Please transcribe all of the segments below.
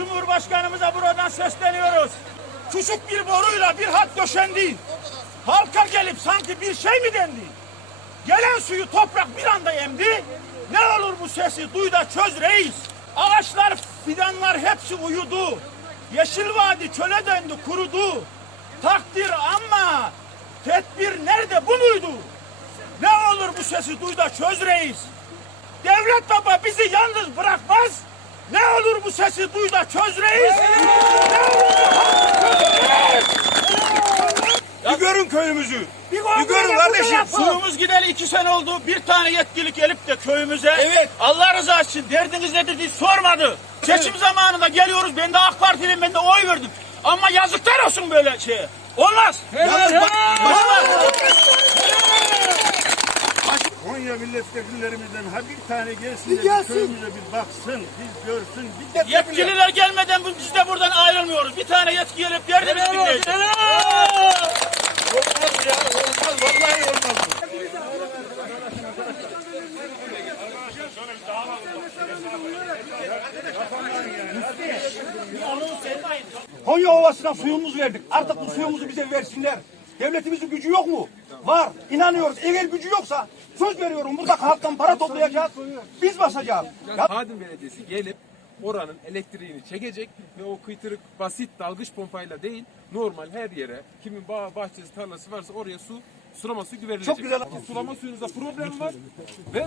Cumhurbaşkanımıza buradan sesleniyoruz. Küçük bir boruyla bir hat döşendi. Halka gelip sanki bir şey mi dendi? Gelen suyu toprak bir anda emdi. Ne olur bu sesi duy da çöz reis. Ağaçlar, fidanlar hepsi uyudu. Yeşil vadi çöle döndü, kurudu. Takdir ama tedbir nerede bu muydu? Ne olur bu sesi duy da çöz reis. Devlet baba bizi yalnız bırakmaz. Ne olur bu sesi duy da çöz reis. Ne olur bu halkı çöz reis. Bir görün köyümüzü. Bir, Bir görün kardeşim. Suyumuz gideli iki sene oldu. Bir tane yetkili gelip de köyümüze Evet. Allah rızası için derdiniz nedir diye sormadı. Seçim zamanında geliyoruz. Ben de AK Parti'liyim. Ben de oy verdim. Ama yazıklar olsun böyle şeye. Olmaz. Yalnız bak- Olmaz. Konya milletvekillerimizden ha bir tane gelsin de bir köyümüze bir baksın, biz görsün. Bir de Yetkililer gelmeden bu- biz de buradan ayrılmıyoruz. Bir tane yetki gelip derdimiz dinleyecek. olmaz ya, olmaz, vallahi olmaz. Konya Ovası'na suyumuzu verdik. Artık bu suyumuzu bize versinler. Devletimizin gücü yok mu? Var. İnanıyoruz. Eğer gücü yoksa söz veriyorum burada halktan para toplayacağız. Biz basacağız. Ya Aydın Belediyesi gelip oranın elektriğini çekecek ve o kıytırık basit dalgıç pompayla değil normal her yere kimin bağ, bahçesi tarlası varsa oraya su sulama suyu verilecek. Çok güzel. Sulama suyunuzda problem var ve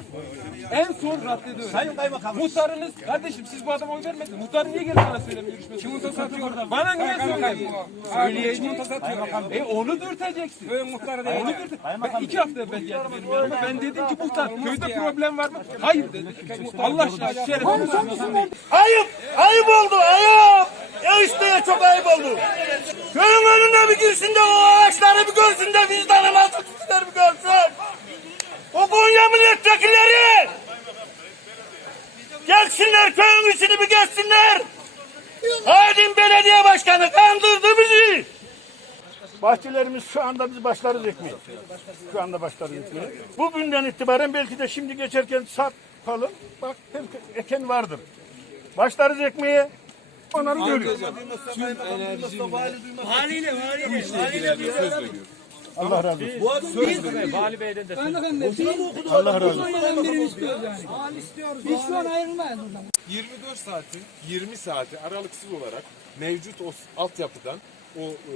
en son raddede öyle. Sayın Kaymakam. Muhtarınız, kardeşim siz bu adama oy vermediniz. Muhtar niye geldi bana söylemiyor? Çimento satıyor orada. Bana niye söylemiyor? Söyleyeceğim. satıyor. E onu dürteceksin. Köy muhtarı değil. Onu dürte. Ben iki hafta evvel geldi benim yanıma. Ben dedim ki muhtar köyde problem var mı? Hayır dedi. Allah aşkına şeref. Ayıp, ayıp oldu, ayıp. Ya işte çok ayıp oldu. Köyün önüne bir girsin de o ağaçları bir görsün de vicdanı nasıl bir görsün. O Konya milletvekilleri gelsinler köyün içini bir gezsinler. Aydın Belediye Başkanı kandırdı bizi. Bahçelerimiz şu anda biz başlarız ekmeği. Şu anda başlarız ekmeği. Bugünden itibaren belki de şimdi geçerken satalım. Bak hem eken vardır. Başlarız ekmeğe. Onları görüyoruz. Allah razı olsun. Allah razı olsun. Biz şu an ayrılmayız buradan. 24 saatin 20 saati aralıksız olarak mevcut o altyapıdan o e,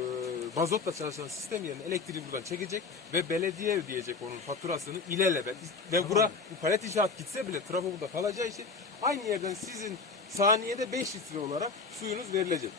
mazotla çalışan sistem yerine elektriği buradan çekecek ve belediye ödeyecek onun faturasını ilelebet. Ve bura bu palet inşaat gitse bile trafo burada kalacağı için aynı yerden sizin saniyede 5 litre olarak suyunuz verilecek.